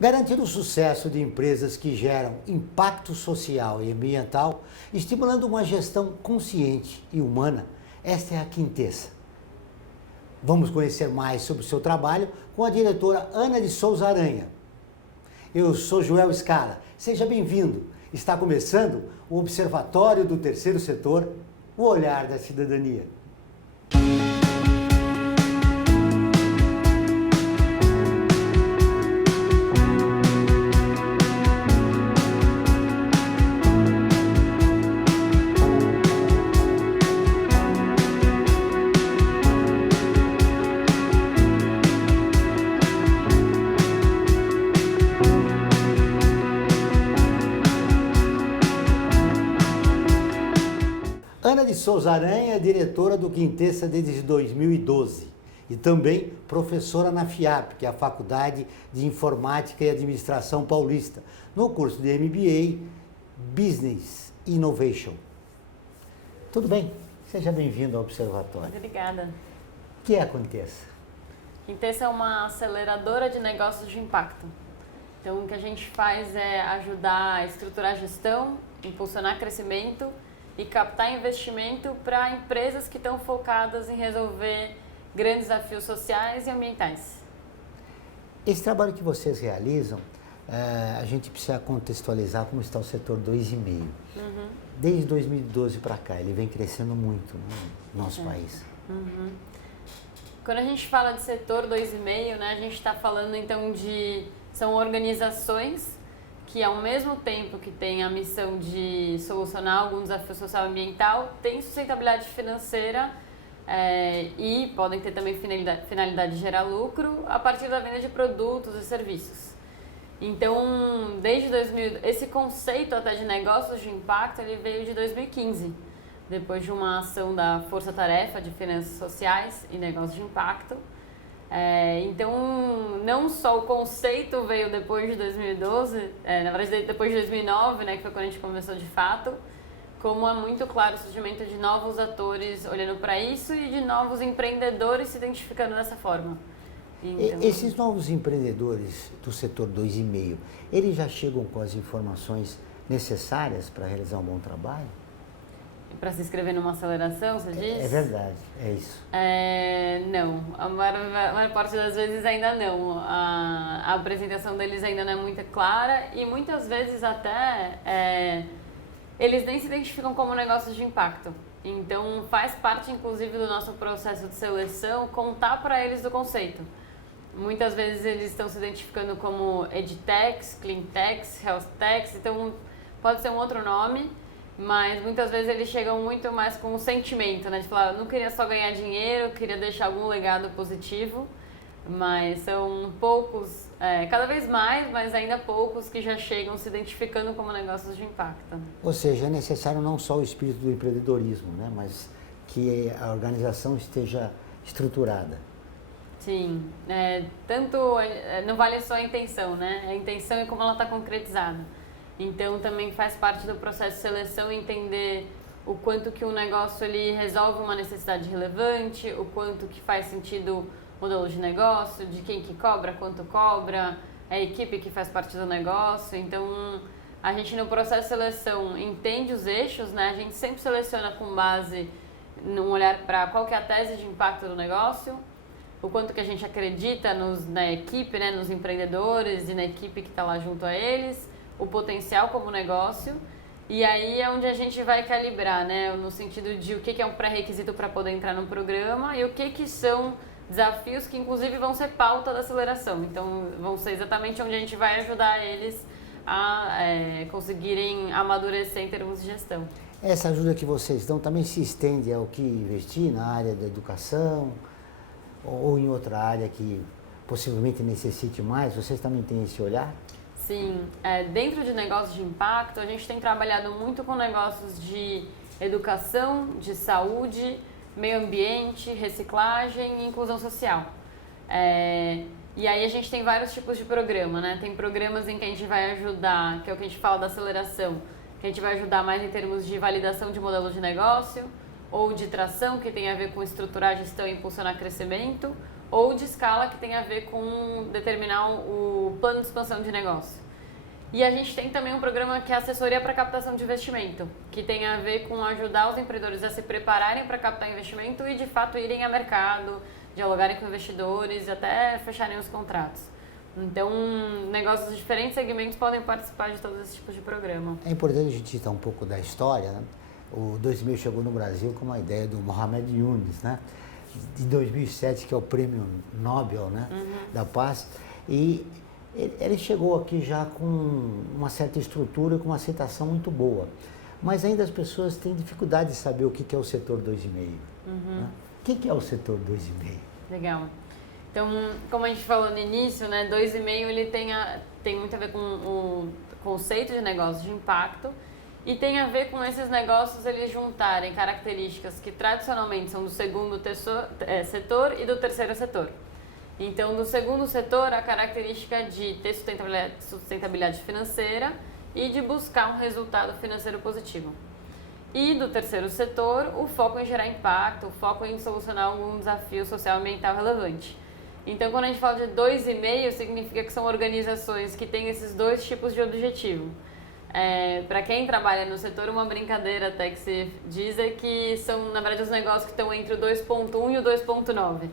Garantir o sucesso de empresas que geram impacto social e ambiental, estimulando uma gestão consciente e humana, esta é a Quintessa. Vamos conhecer mais sobre o seu trabalho com a diretora Ana de Souza Aranha. Eu sou Joel Scala, seja bem-vindo. Está começando o Observatório do Terceiro Setor, o olhar da cidadania. Ana de Souza Aranha é diretora do Quintessa desde 2012 e também professora na FIAP, que é a Faculdade de Informática e Administração Paulista, no curso de MBA Business Innovation. Tudo bem? Seja bem-vindo ao Observatório. Obrigada. O que é a Quintessa? Quintessa é uma aceleradora de negócios de impacto. Então, o que a gente faz é ajudar a estruturar a gestão, impulsionar crescimento e captar investimento para empresas que estão focadas em resolver grandes desafios sociais e ambientais. Esse trabalho que vocês realizam, a gente precisa contextualizar como está o setor 2,5. Desde 2012 para cá, ele vem crescendo muito no nosso país. Quando a gente fala de setor 2,5, né, a gente está falando então são organizações que ao mesmo tempo que tem a missão de solucionar algum desafio social e ambiental, tem sustentabilidade financeira e podem ter também finalidade de gerar lucro a partir da venda de produtos e serviços. Então, desde 2000, esse conceito até de negócios de impacto, ele veio de 2015, depois de uma ação da Força Tarefa de Finanças Sociais e Negócios de Impacto. Então, não só o conceito veio depois de 2012, na verdade depois de 2009, né, que foi quando a gente começou de fato, como é muito claro o surgimento de novos atores olhando para isso e de novos empreendedores se identificando dessa forma. Então, esses novos empreendedores do setor 2,5, eles já chegam com as informações necessárias para realizar um bom trabalho? para se inscrever numa aceleração, você diz? É verdade, é isso. Não, a maior parte das vezes ainda não. A apresentação deles ainda não é muito clara e muitas vezes até eles nem se identificam como negócios de impacto. Então faz parte inclusive do nosso processo de seleção contar para eles do conceito. Muitas vezes eles estão se identificando como EdTechs, Cleantechs, HealthTechs, então pode ser um outro nome. Mas muitas vezes eles chegam muito mais com o sentimento, né? De falar, eu não queria só ganhar dinheiro, eu queria deixar algum legado positivo. Mas são poucos, cada vez mais, mas ainda poucos que já chegam se identificando como negócios de impacto. Ou seja, é necessário não só o espírito do empreendedorismo, né? Mas que a organização esteja estruturada. Sim, não vale só a intenção, né? A intenção é como ela está concretizada. Então também faz parte do processo de seleção entender o quanto que um negócio ele resolve uma necessidade relevante, o quanto que faz sentido o modelo de negócio, de quem que cobra, quanto cobra, a equipe que faz parte do negócio. Então a gente no processo de seleção entende os eixos, né? A gente sempre seleciona com base num olhar para qual que é a tese de impacto do negócio, o quanto que a gente acredita na equipe, né? Nos empreendedores e na equipe que está lá junto a eles, o potencial como negócio, e aí é onde a gente vai calibrar, né, no sentido de o que é um pré-requisito para poder entrar no programa e o que são desafios que inclusive vão ser pauta da aceleração. Então vão ser exatamente onde a gente vai ajudar eles a conseguirem amadurecer em termos de gestão. Essa ajuda que vocês dão também se estende ao que investir na área da educação ou em outra área que possivelmente necessite mais? Vocês também têm esse olhar? Sim, dentro de negócios de impacto, a gente tem trabalhado muito com negócios de educação, de saúde, meio ambiente, reciclagem e inclusão social. E aí a gente tem vários tipos de programa, né? Tem programas em que a gente vai ajudar, que é o que a gente fala da aceleração, que a gente vai ajudar mais em termos de validação de modelo de negócio, ou de tração, que tem a ver com estruturar a gestão e impulsionar crescimento, ou de escala, que tem a ver com determinar o plano de expansão de negócio. E a gente tem também um programa que é assessoria para captação de investimento, que tem a ver com ajudar os empreendedores a se prepararem para captar investimento e de fato irem a mercado, dialogarem com investidores, até fecharem os contratos. Então, negócios de diferentes segmentos podem participar de todos esses tipos de programa. É importante a gente citar um pouco da história, né? O 2000 chegou no Brasil com uma ideia do Mohamed Yunus, né? De 2007, que é o Prêmio Nobel, né? Da Paz. E ele chegou aqui já com uma certa estrutura e com uma aceitação muito boa. Mas ainda as pessoas têm dificuldade de saber o que é o setor 2,5. Né? O que é o setor 2,5? Legal. Então, como a gente falou no início, né, 2,5 ele tem muito a ver com o conceito de negócio de impacto e tem a ver com esses negócios eles juntarem características que tradicionalmente são do segundo setor e do terceiro setor. Então, do segundo setor, a característica de ter sustentabilidade financeira e de buscar um resultado financeiro positivo. E do terceiro setor, o foco em gerar impacto, o foco em solucionar algum desafio social e ambiental relevante. Então, quando a gente fala de 2,5, significa que são organizações que têm esses dois tipos de objetivo. Para quem trabalha no setor, uma brincadeira até que se diz é que são, na verdade, os negócios que estão entre o 2,1 e o 2,9.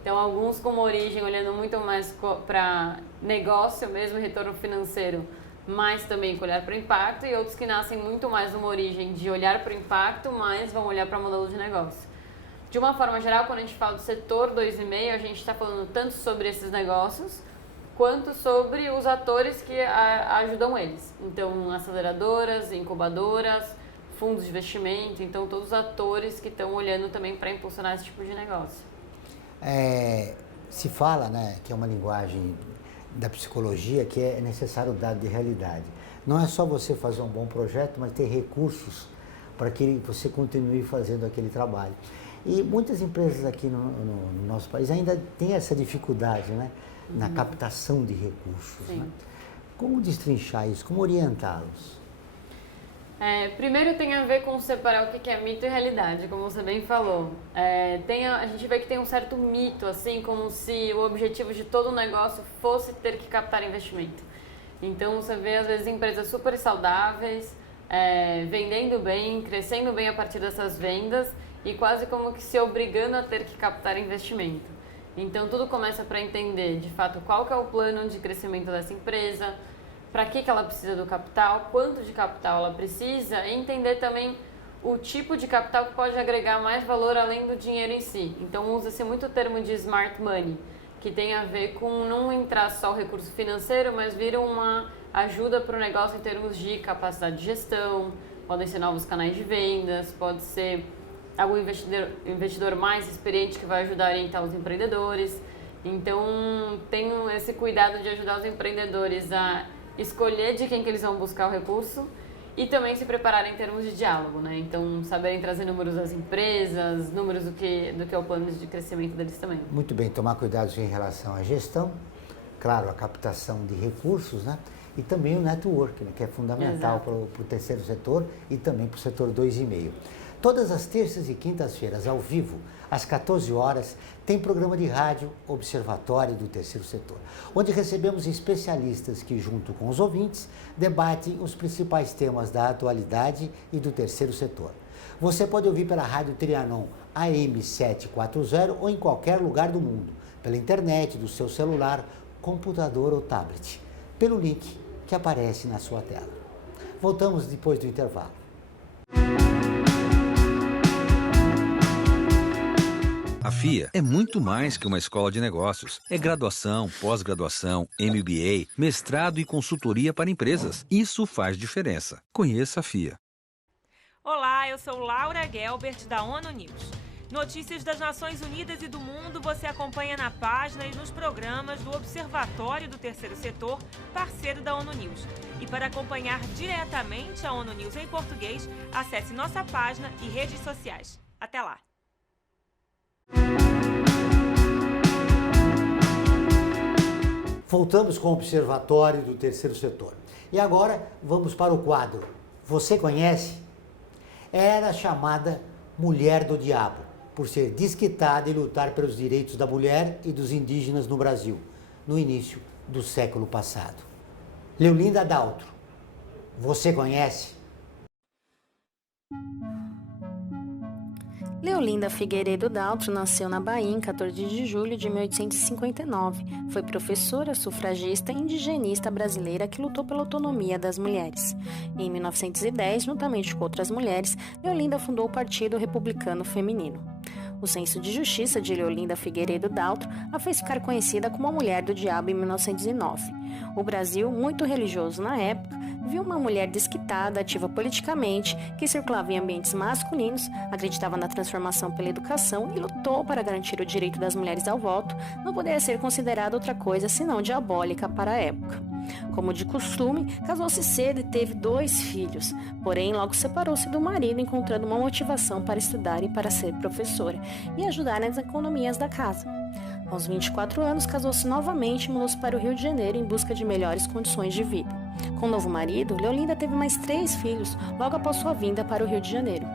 Então, alguns com uma origem olhando muito mais para negócio mesmo, retorno financeiro, mas também com olhar para o impacto, e outros que nascem muito mais numa origem de olhar para o impacto, mas vão olhar para o modelo de negócio. De uma forma geral, quando a gente fala do setor 2,5, a gente está falando tanto sobre esses negócios, quanto sobre os atores que ajudam eles. Então, aceleradoras, incubadoras, fundos de investimento, então todos os atores que estão olhando também para impulsionar esse tipo de negócio. Se fala, né, que é uma linguagem da psicologia que é necessário dado de realidade. Não é só você fazer um bom projeto, mas ter recursos para que você continue fazendo aquele trabalho. E muitas empresas aqui no nosso país ainda têm essa dificuldade, né, na captação de recursos. Né? Como destrinchar isso? Como orientá-los? Primeiro tem a ver com separar o que é mito e realidade, como você bem falou. A gente vê que tem um certo mito, assim, como se o objetivo de todo negócio fosse ter que captar investimento. Então você vê às vezes empresas super saudáveis, vendendo bem, crescendo bem a partir dessas vendas e quase como que se obrigando a ter que captar investimento. Então tudo começa para entender de fato qual que é o plano de crescimento dessa empresa, para que ela precisa do capital, quanto de capital ela precisa e entender também o tipo de capital que pode agregar mais valor além do dinheiro em si. Então usa-se muito o termo de smart money, que tem a ver com não entrar só o recurso financeiro, mas vir uma ajuda para o negócio em termos de capacidade de gestão, podem ser novos canais de vendas, pode ser algum investidor mais experiente que vai ajudar a orientar os empreendedores. Então tem esse cuidado de ajudar os empreendedores a escolher de quem que eles vão buscar o recurso e também se prepararem em termos de diálogo, né? Então, saberem trazer números das empresas, números do que é o plano de crescimento deles também. Muito bem, tomar cuidado em relação à gestão, claro, a captação de recursos, né? E também o network, né? Que é fundamental para o terceiro setor e também para o setor 2,5. Todas as terças e quintas-feiras, ao vivo, às 14 horas, tem programa de rádio Observatório do Terceiro Setor, onde recebemos especialistas que, junto com os ouvintes, debatem os principais temas da atualidade e do terceiro setor. Você pode ouvir pela Rádio Trianon AM 740 ou em qualquer lugar do mundo, pela internet, do seu celular, computador ou tablet, pelo link que aparece na sua tela. Voltamos depois do intervalo. A FIA é muito mais que uma escola de negócios. É graduação, pós-graduação, MBA, mestrado e consultoria para empresas. Isso faz diferença. Conheça a FIA. Olá, eu sou Laura Gelbert, da ONU News. Notícias das Nações Unidas e do mundo você acompanha na página e nos programas do Observatório do Terceiro Setor, parceiro da ONU News. E para acompanhar diretamente a ONU News em português, acesse nossa página e redes sociais. Até lá! Voltamos com o Observatório do Terceiro Setor. E agora vamos para o quadro. Você conhece? Era chamada Mulher do Diabo. por ser desquitada e lutar pelos direitos da mulher e dos indígenas no Brasil, no início do século passado. Leolinda Daltro, você conhece? Leolinda Figueiredo Daltro nasceu na Bahia em 14 de julho de 1859. Foi professora, sufragista e indigenista brasileira que lutou pela autonomia das mulheres. Em 1910, juntamente com outras mulheres, Leolinda fundou o Partido Republicano Feminino. O senso de justiça de Leolinda Figueiredo Daltro a fez ficar conhecida como a Mulher do Diabo em 1909. O Brasil, muito religioso na época, viu uma mulher desquitada, ativa politicamente, que circulava em ambientes masculinos, acreditava na transformação pela educação e lutou para garantir o direito das mulheres ao voto, não poderia ser considerada outra coisa senão diabólica para a época. Como de costume, casou-se cedo e teve 2 filhos, porém logo separou-se do marido, encontrando uma motivação para estudar e para ser professora e ajudar nas economias da casa. Aos 24 anos, casou-se novamente e mudou-se para o Rio de Janeiro em busca de melhores condições de vida. Com o novo marido, Leolinda teve mais 3 filhos logo após sua vinda para o Rio de Janeiro.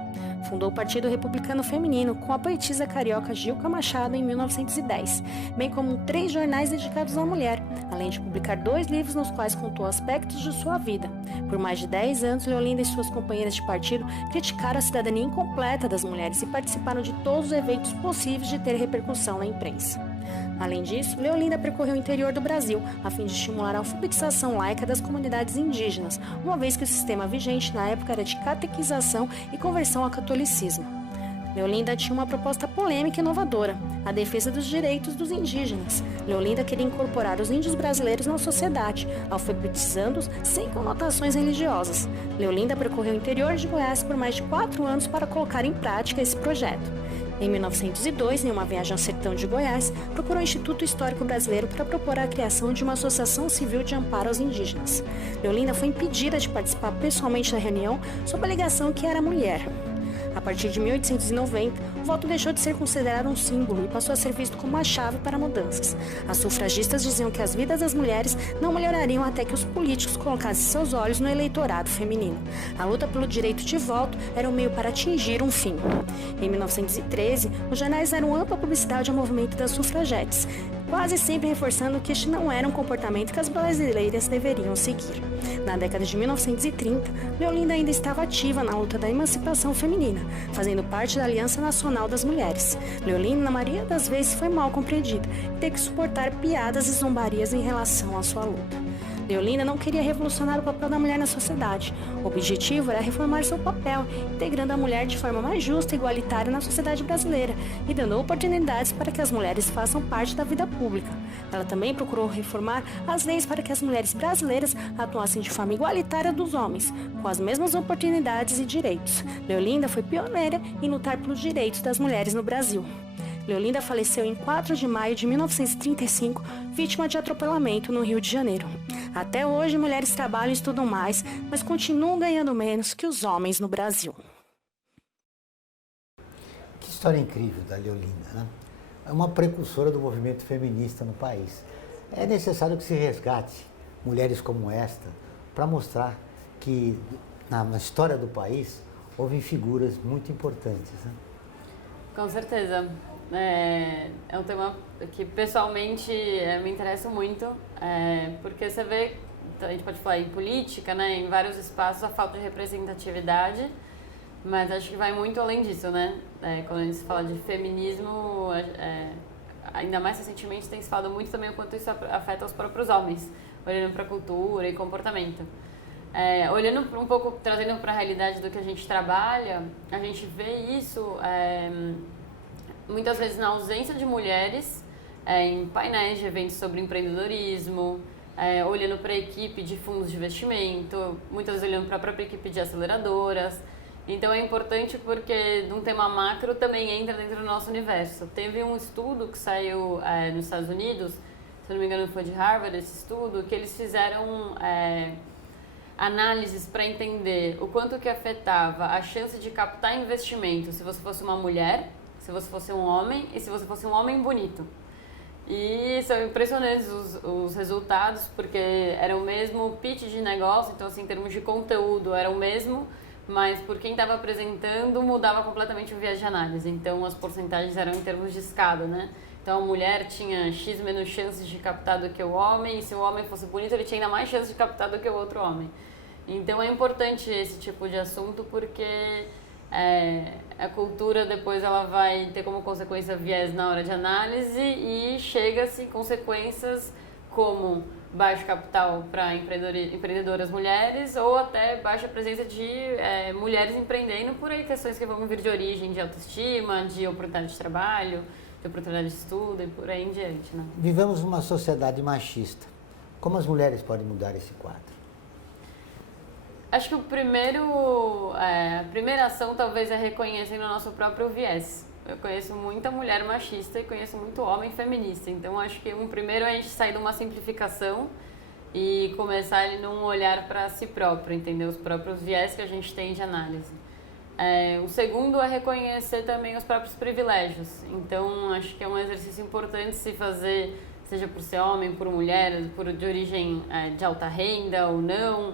Fundou o Partido Republicano Feminino com a poetisa carioca Gilca Machado em 1910, bem como 3 jornais dedicados à mulher, além de publicar 2 livros nos quais contou aspectos de sua vida. Por mais de 10 anos, Leolinda e suas companheiras de partido criticaram a cidadania incompleta das mulheres e participaram de todos os eventos possíveis de ter repercussão na imprensa. Além disso, Leolinda percorreu o interior do Brasil a fim de estimular a alfabetização laica das comunidades indígenas, uma vez que o sistema vigente na época era de catequização e conversão ao catolicismo. Leolinda tinha uma proposta polêmica e inovadora, a defesa dos direitos dos indígenas. Leolinda queria incorporar os índios brasileiros na sociedade, alfabetizando-os sem conotações religiosas. Leolinda percorreu o interior de Goiás por mais de 4 anos para colocar em prática esse projeto. Em 1902, em uma viagem ao sertão de Goiás, procurou o Instituto Histórico Brasileiro para propor a criação de uma associação civil de amparo aos indígenas. Leolinda foi impedida de participar pessoalmente da reunião sob a alegação que era mulher. A partir de 1890, o voto deixou de ser considerado um símbolo e passou a ser visto como uma chave para mudanças. As sufragistas diziam que as vidas das mulheres não melhorariam até que os políticos colocassem seus olhos no eleitorado feminino. A luta pelo direito de voto era um meio para atingir um fim. Em 1913, os jornais deram ampla publicidade ao movimento das sufragetes, quase sempre reforçando que este não era um comportamento que as brasileiras deveriam seguir. Na década de 1930, Leolinda ainda estava ativa na luta da emancipação feminina, fazendo parte da Aliança Nacional das Mulheres. Leolinda, na maioria das vezes, foi mal compreendida e teve que suportar piadas e zombarias em relação à sua luta. Leolinda não queria revolucionar o papel da mulher na sociedade. O objetivo era reformar seu papel, integrando a mulher de forma mais justa e igualitária na sociedade brasileira e dando oportunidades para que as mulheres façam parte da vida pública. Ela também procurou reformar as leis para que as mulheres brasileiras atuassem de forma igualitária dos homens, com as mesmas oportunidades e direitos. Leolinda foi pioneira em lutar pelos direitos das mulheres no Brasil. Leolinda faleceu em 4 de maio de 1935, vítima de atropelamento no Rio de Janeiro. Até hoje, mulheres trabalham e estudam mais, mas continuam ganhando menos que os homens no Brasil. Que história incrível da Leolinda, né? É uma precursora do movimento feminista no país. É necessário que se resgate mulheres como esta para mostrar que na história do país houve figuras muito importantes, né? Com certeza. É um tema que pessoalmente me interessa muito, porque você vê, a gente pode falar em política, né, em vários espaços, a falta de representatividade, mas acho que vai muito além disso, né? Quando a gente fala de feminismo, ainda mais recentemente tem se falado muito também o quanto isso afeta os próprios homens, olhando para a cultura e comportamento. Olhando um pouco, trazendo para a realidade do que a gente trabalha, a gente vê isso muitas vezes na ausência de mulheres em painéis de eventos sobre empreendedorismo, olhando para a equipe de fundos de investimento, muitas vezes olhando para a própria equipe de aceleradoras. Então é importante porque um tema macro também entra dentro do nosso universo. Teve um estudo que saiu nos Estados Unidos, se não me engano foi de Harvard esse estudo, que eles fizeram análises para entender o quanto que afetava a chance de captar investimento se você fosse uma mulher, se você fosse um homem e se você fosse um homem bonito. E são impressionantes os resultados, porque era o mesmo pitch de negócio, então assim, em termos de conteúdo era o mesmo, mas por quem estava apresentando mudava completamente o viés de análise. Então as porcentagens eram em termos de escada, né? Então a mulher tinha X menos chances de captar do que o homem, e se o homem fosse bonito, ele tinha ainda mais chances de captar do que o outro homem. Então é importante esse tipo de assunto porque a cultura depois ela vai ter como consequência viés na hora de análise e chega-se consequências como baixo capital para empreendedoras mulheres ou até baixa presença de mulheres empreendendo por aí questões que vão vir de origem, de autoestima, de oportunidade de trabalho, de oportunidade de estudo e por aí em diante, né? Vivemos numa sociedade machista. Como as mulheres podem mudar esse quadro? Acho que a primeira ação talvez é reconhecendo o nosso próprio viés. Eu conheço muita mulher machista e conheço muito homem feminista. Então acho que primeiro é a gente sair de uma simplificação e começar a não olhar para si próprio, entender os próprios viés que a gente tem de análise. O segundo é reconhecer também os próprios privilégios. Então acho que é um exercício importante se fazer, seja por ser homem, por mulher, de origem de alta renda ou não,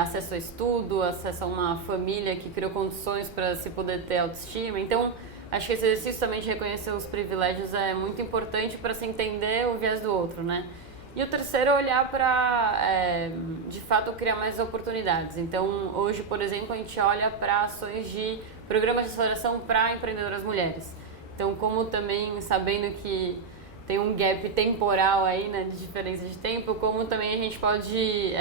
acesso a estudo, acesso a uma família que criou condições para se poder ter autoestima. Então, acho que esse exercício também de reconhecer os privilégios é muito importante para se entender o viés do outro, né? E o terceiro é olhar para, de fato, criar mais oportunidades. Então, hoje, por exemplo, a gente olha para ações de programas de aceleração para empreendedoras mulheres. Então, como também sabendo que tem um gap temporal aí, né, de diferença de tempo, como também a gente pode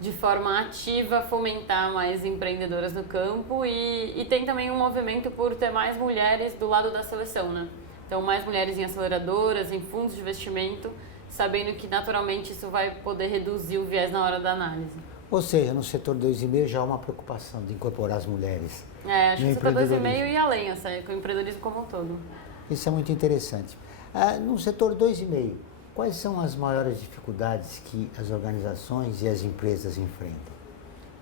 de forma ativa fomentar mais empreendedoras no campo e tem também um movimento por ter mais mulheres do lado da seleção, né? Então mais mulheres em aceleradoras, em fundos de investimento, sabendo que naturalmente isso vai poder reduzir o viés na hora da análise. Ou seja, no setor 2,5 já há uma preocupação de incorporar as mulheres. Acho que no setor 2,5 e além, com o empreendedorismo como um todo. Isso é muito interessante. No setor 2,5, quais são as maiores dificuldades que as organizações e as empresas enfrentam?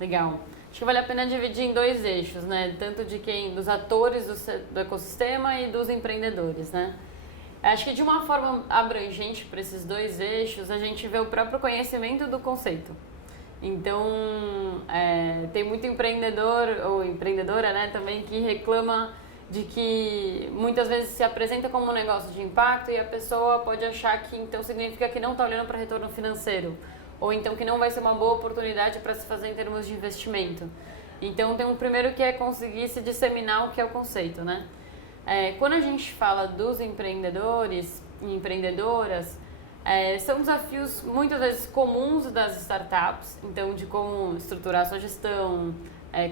Legal. Acho que vale a pena dividir em dois eixos, né? Tanto dos atores do ecossistema e dos empreendedores, né? Acho que de uma forma abrangente para esses dois eixos, a gente vê o próprio conhecimento do conceito. Então, tem muito empreendedor ou empreendedora, né, também que reclama de que muitas vezes se apresenta como um negócio de impacto e a pessoa pode achar que então significa que não está olhando para retorno financeiro ou então que não vai ser uma boa oportunidade para se fazer em termos de investimento. Então tem um primeiro que é conseguir se disseminar o que é o conceito, né? Quando a gente fala dos empreendedores e empreendedoras, são desafios muitas vezes comuns das startups, então de como estruturar a sua gestão,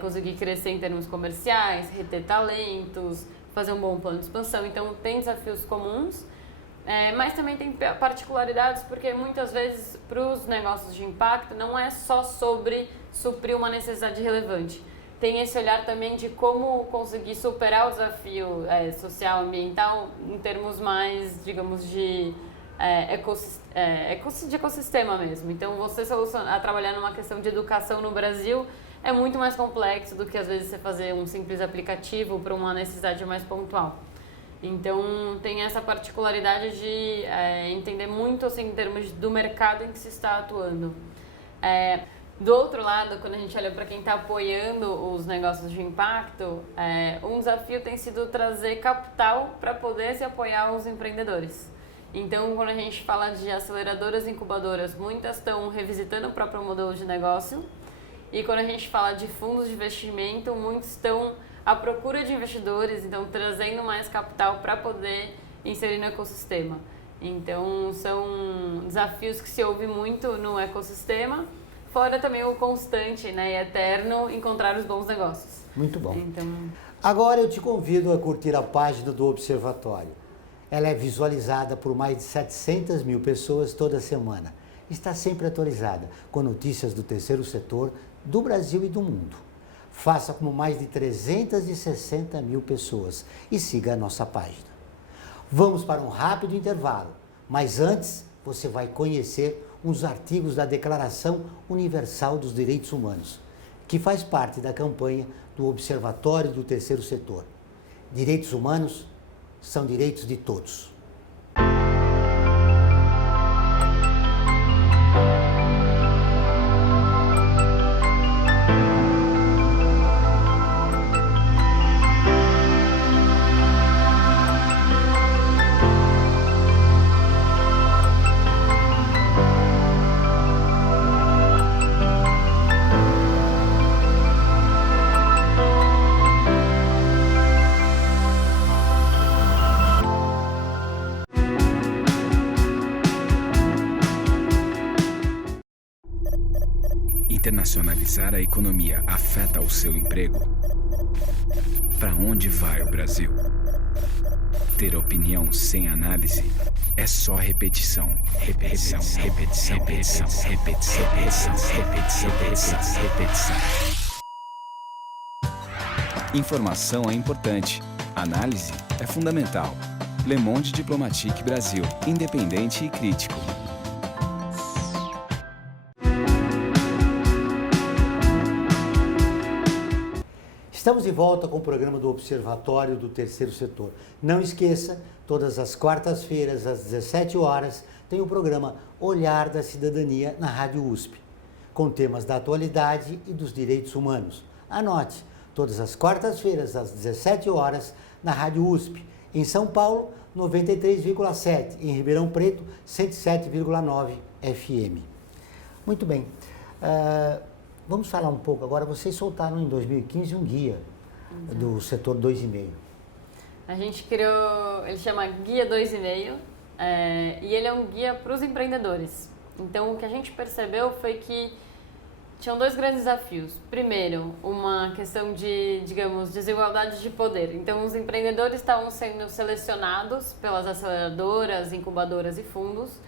conseguir crescer em termos comerciais, reter talentos, fazer um bom plano de expansão. Então, tem desafios comuns, mas também tem particularidades, porque muitas vezes, para os negócios de impacto, não é só sobre suprir uma necessidade relevante. Tem esse olhar também de como conseguir superar o desafio social, ambiental, em termos mais, digamos, de ecossistema mesmo. Então, você trabalhar numa questão de educação no Brasil é muito mais complexo do que às vezes você fazer um simples aplicativo para uma necessidade mais pontual. Então tem essa particularidade de entender muito assim, em termos do mercado em que se está atuando. Do outro lado, quando a gente olha para quem está apoiando os negócios de impacto, um desafio tem sido trazer capital para poder se apoiar os empreendedores. Então, quando a gente fala de aceleradoras e incubadoras, muitas estão revisitando o próprio modelo de negócio. E quando a gente fala de fundos de investimento, muitos estão à procura de investidores, então trazendo mais capital para poder inserir no ecossistema. Então, são desafios que se ouve muito no ecossistema, fora também o constante, né, e eterno encontrar os bons negócios. Muito bom. Então... Agora eu te convido a curtir a página do Observatório. Ela é visualizada por mais de 700 mil pessoas toda semana. Está sempre atualizada com notícias do terceiro setor, do Brasil e do mundo. Faça como mais de 360 mil pessoas e siga a nossa página. Vamos para um rápido intervalo, mas antes você vai conhecer uns artigos da Declaração Universal dos Direitos Humanos, que faz parte da campanha do Observatório do Terceiro Setor. Direitos humanos são direitos de todos. Internacionalizar a economia afeta o seu emprego? Para onde vai o Brasil? Ter opinião sem análise é só repetição, repetição, repetição, repetição, repetição, repetição, repetição, repetição, repetição. Informação é importante, análise é fundamental. Le Monde Diplomatique Brasil, independente e crítico. Estamos de volta com o programa do Observatório do Terceiro Setor. Não esqueça, todas as quartas-feiras, às 17 horas, tem o programa Olhar da Cidadania na Rádio USP, com temas da atualidade e dos direitos humanos. Anote, todas as quartas-feiras, às 17 horas, na Rádio USP, em São Paulo, 93,7, em Ribeirão Preto, 107,9 FM. Muito bem. Vamos falar um pouco agora. Vocês soltaram em 2015 um guia do setor 2,5. A gente criou, ele chama Guia 2,5, e ele é um guia para os empreendedores. Então, o que a gente percebeu foi que tinham dois grandes desafios. Primeiro, uma questão de, digamos, desigualdade de poder. Então, os empreendedores estavam sendo selecionados pelas aceleradoras, incubadoras e fundos,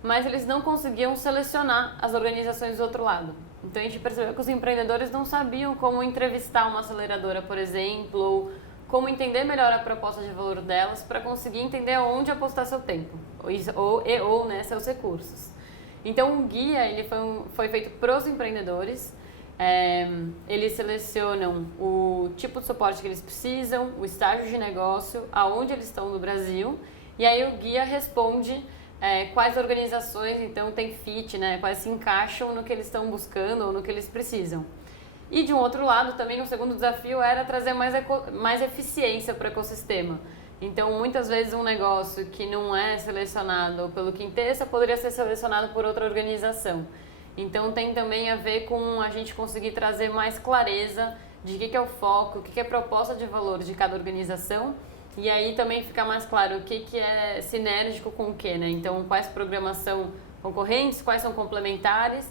mas eles não conseguiam selecionar as organizações do outro lado. Então, a gente percebeu que os empreendedores não sabiam como entrevistar uma aceleradora, por exemplo, ou como entender melhor a proposta de valor delas para conseguir entender onde apostar seu tempo ou né, seus recursos. Então, o guia ele foi feito para os empreendedores. Eles selecionam o tipo de suporte que eles precisam, o estágio de negócio, aonde eles estão no Brasil, e aí o guia responde quais organizações então tem fit, né, quais se encaixam no que eles estão buscando ou no que eles precisam. E de um outro lado, também o segundo desafio era trazer mais eficiência para o ecossistema. Então, muitas vezes um negócio que não é selecionado pelo Quintessa poderia ser selecionado por outra organização. Então, tem também a ver com a gente conseguir trazer mais clareza de o que é o foco, o que é a proposta de valor de cada organização. E aí também fica mais claro o que é sinérgico com o que, né? Então, quais programas são concorrentes, quais são complementares.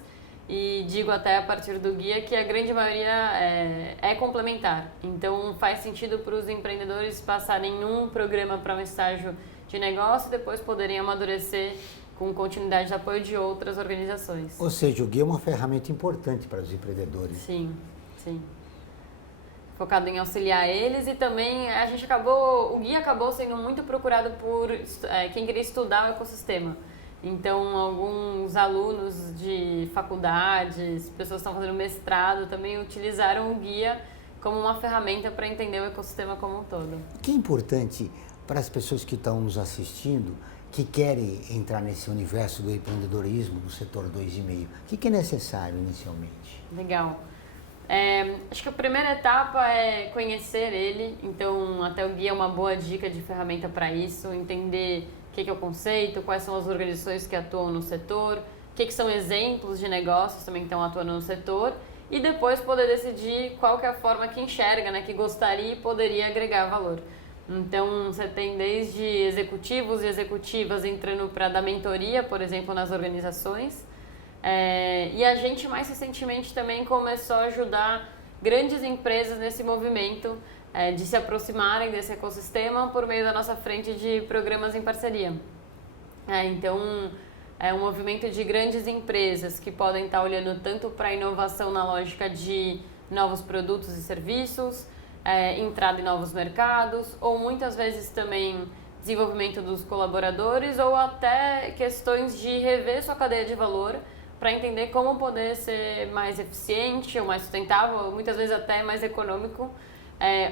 E digo até a partir do guia que a grande maioria é complementar. Então faz sentido para os empreendedores passarem um programa para um estágio de negócio e depois poderem amadurecer com continuidade de apoio de outras organizações. Ou seja, o guia é uma ferramenta importante para os empreendedores. Sim, sim. Focado em auxiliar eles e também o guia acabou sendo muito procurado por quem queria estudar o ecossistema. Então, alguns alunos de faculdades, pessoas que estão fazendo mestrado, também utilizaram o guia como uma ferramenta para entender o ecossistema como um todo. O que é importante para as pessoas que estão nos assistindo, que querem entrar nesse universo do empreendedorismo, do setor 2,5? O que é necessário inicialmente? Legal. Acho que a primeira etapa é conhecer ele, então até o guia é uma boa dica de ferramenta para isso, entender o que é o conceito, quais são as organizações que atuam no setor, o que são exemplos de negócios também que estão atuando no setor e depois poder decidir qual que é a forma que enxerga, né, que gostaria e poderia agregar valor. Então, você tem desde executivos e executivas entrando para dar mentoria, por exemplo, nas organizações. E a gente, mais recentemente, também começou a ajudar grandes empresas nesse movimento de se aproximarem desse ecossistema por meio da nossa frente de programas em parceria. Então, é um movimento de grandes empresas que podem estar olhando tanto para a inovação na lógica de novos produtos e serviços, entrada em novos mercados, ou muitas vezes também desenvolvimento dos colaboradores, ou até questões de rever sua cadeia de valor para entender como poder ser mais eficiente ou mais sustentável, ou muitas vezes até mais econômico,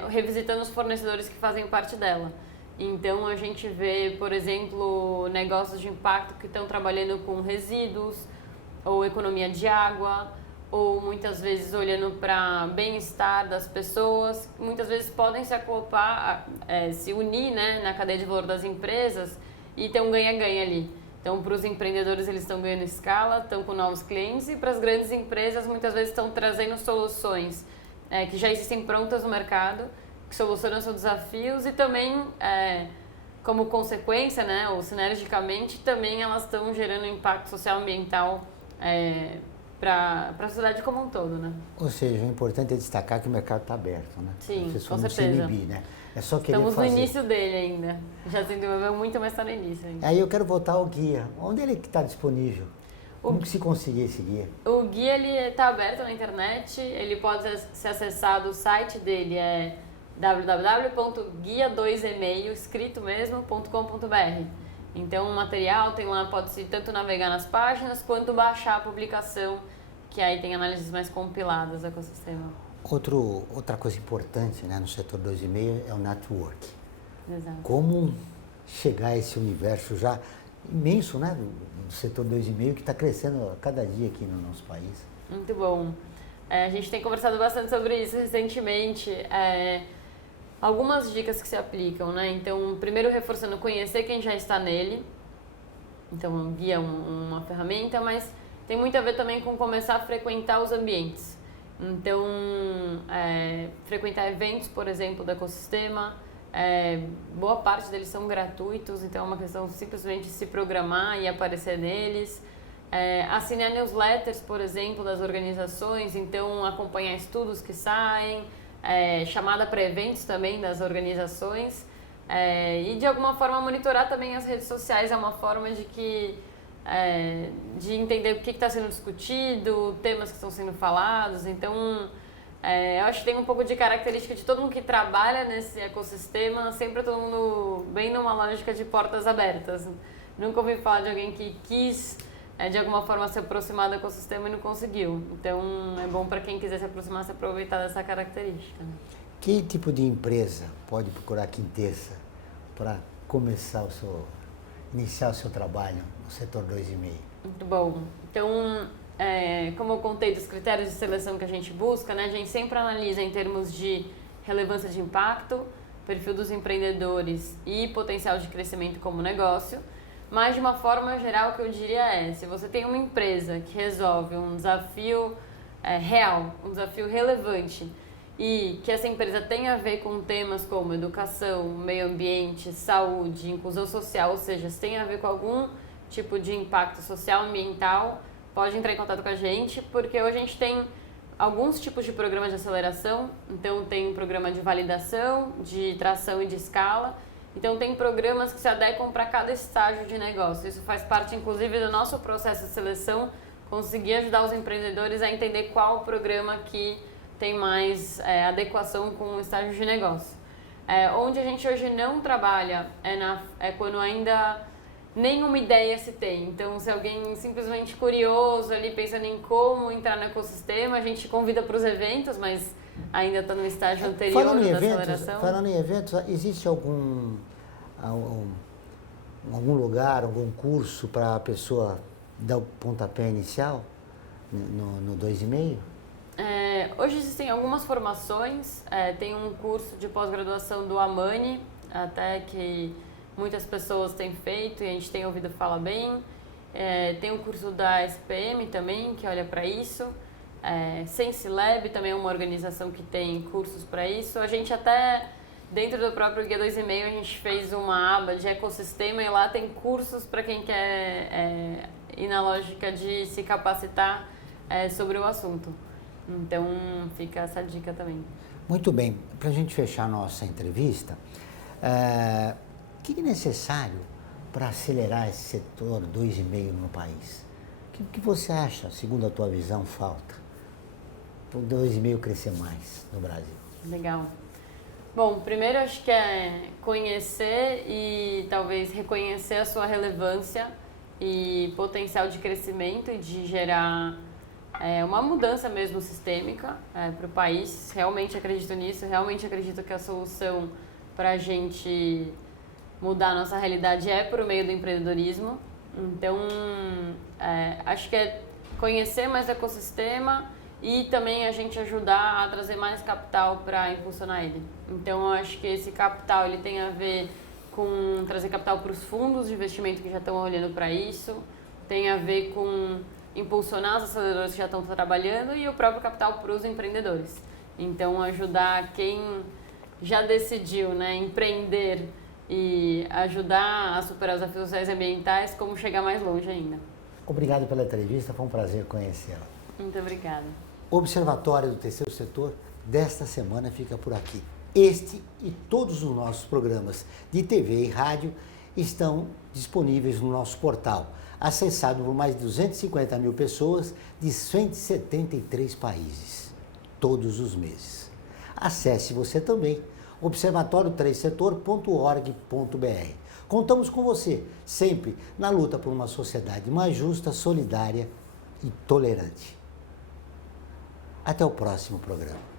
revisitando os fornecedores que fazem parte dela. Então, a gente vê, por exemplo, negócios de impacto que estão trabalhando com resíduos, ou economia de água, ou muitas vezes olhando para bem-estar das pessoas, muitas vezes podem se acoplar, se unir, né, na cadeia de valor das empresas e ter um ganha-ganha ali. Então, para os empreendedores, eles estão ganhando escala, estão com novos clientes, e para as grandes empresas, muitas vezes estão trazendo soluções que já existem prontas no mercado, que solucionam seus desafios e também, como consequência, né, ou sinergicamente, também elas estão gerando impacto social e ambiental para a sociedade como um todo, né? Ou seja, o importante é destacar que o mercado está aberto, né? Sim, vocês com não certeza. se inibir, né? É só querer Estamos fazer. no início dele ainda. Já se desenvolveu muito, mas está no início ainda. Aí eu quero voltar ao guia. Onde ele está disponível? Como que se conseguir esse guia? O guia está aberto na internet, ele pode ser acessado, o site dele é www.guia2email, escrito mesmo.com.br. Então o material tem lá, pode-se tanto navegar nas páginas quanto baixar a publicação, que aí tem análises mais compiladas do ecossistema. Outra coisa importante, né, no setor 2,5 é o network. Exato. Como chegar a esse universo já imenso, né, do setor 2,5 que está crescendo a cada dia aqui no nosso país. Muito bom. A gente tem conversado bastante sobre isso recentemente. Algumas dicas que se aplicam, né? Então, primeiro reforçando conhecer quem já está nele. Então, um guia é uma ferramenta, mas tem muito a ver também com começar a frequentar os ambientes. Então, frequentar eventos, por exemplo, do ecossistema. Boa parte deles são gratuitos, então é uma questão simplesmente de se programar e aparecer neles. Assinar newsletters, por exemplo, das organizações, então acompanhar estudos que saem, chamada para eventos também das organizações e de alguma forma monitorar também as redes sociais, é uma forma de entender o que está sendo discutido, temas que estão sendo falados, então eu acho que tem um pouco de característica de todo mundo que trabalha nesse ecossistema, sempre todo mundo bem numa lógica de portas abertas. Nunca ouvi falar de alguém que quis de alguma forma se aproximar do ecossistema e não conseguiu. Então é bom para quem quiser se aproximar se aproveitar dessa característica. Né? Que tipo de empresa pode procurar a Quintessa para iniciar o seu trabalho no setor 2,5? Muito bom. Então, como eu contei dos critérios de seleção que a gente busca, né, a gente sempre analisa em termos de relevância de impacto, perfil dos empreendedores e potencial de crescimento como negócio. Mas de uma forma geral, o que eu diria se você tem uma empresa que resolve um desafio real, um desafio relevante e que essa empresa tem a ver com temas como educação, meio ambiente, saúde, inclusão social, ou seja, se tem a ver com algum tipo de impacto social, ambiental, pode entrar em contato com a gente, porque hoje a gente tem alguns tipos de programas de aceleração, então tem um programa de validação, de tração e de escala. Então, tem programas que se adequam para cada estágio de negócio. Isso faz parte, inclusive, do nosso processo de seleção, conseguir ajudar os empreendedores a entender qual programa que tem mais adequação com o estágio de negócio. Onde a gente hoje não trabalha é quando ainda nenhuma ideia se tem. Então, se alguém simplesmente curioso ali, pensando em como entrar no ecossistema, a gente convida para os eventos, mas ainda está no estágio anterior da aceleração. Falando em eventos, existe algum lugar, algum curso para a pessoa dar o pontapé inicial no 2,5? Hoje existem algumas formações, tem um curso de pós-graduação do Amani, até que muitas pessoas têm feito e a gente tem ouvido falar bem. Tem o curso da SPM também, que olha para isso. Sense Lab também é uma organização que tem cursos para isso. A gente até, dentro do próprio Guia 2,5, a gente fez uma aba de ecossistema e lá tem cursos para quem quer ir na lógica de se capacitar sobre o assunto. Então, fica essa dica também. Muito bem. Para a gente fechar a nossa entrevista, o que é necessário para acelerar esse setor 2,5 no país? O que você acha, segundo a tua visão, falta? O 2,5 crescer mais no Brasil. Legal. Bom, primeiro acho que é conhecer e talvez reconhecer a sua relevância e potencial de crescimento e de gerar uma mudança mesmo sistêmica para o país. Realmente acredito nisso, realmente acredito que a solução para a gente mudar a nossa realidade é por meio do empreendedorismo. Então, acho que é conhecer mais o ecossistema e também a gente ajudar a trazer mais capital para impulsionar ele. Então, eu acho que esse capital ele tem a ver com trazer capital para os fundos de investimento que já estão olhando para isso, tem a ver com impulsionar os aceleradores que já estão trabalhando e o próprio capital para os empreendedores. Então, ajudar quem já decidiu, né, empreender e ajudar a superar os desafios sociais e ambientais, como chegar mais longe ainda. Obrigado pela entrevista, foi um prazer conhecê-la. Muito obrigada. O Observatório do Terceiro Setor desta semana fica por aqui. Este e todos os nossos programas de TV e rádio estão disponíveis no nosso portal, acessado por mais de 250 mil pessoas de 173 países, todos os meses. Acesse você também, observatório3setor.org.br. Contamos com você, sempre na luta por uma sociedade mais justa, solidária e tolerante. Até o próximo programa.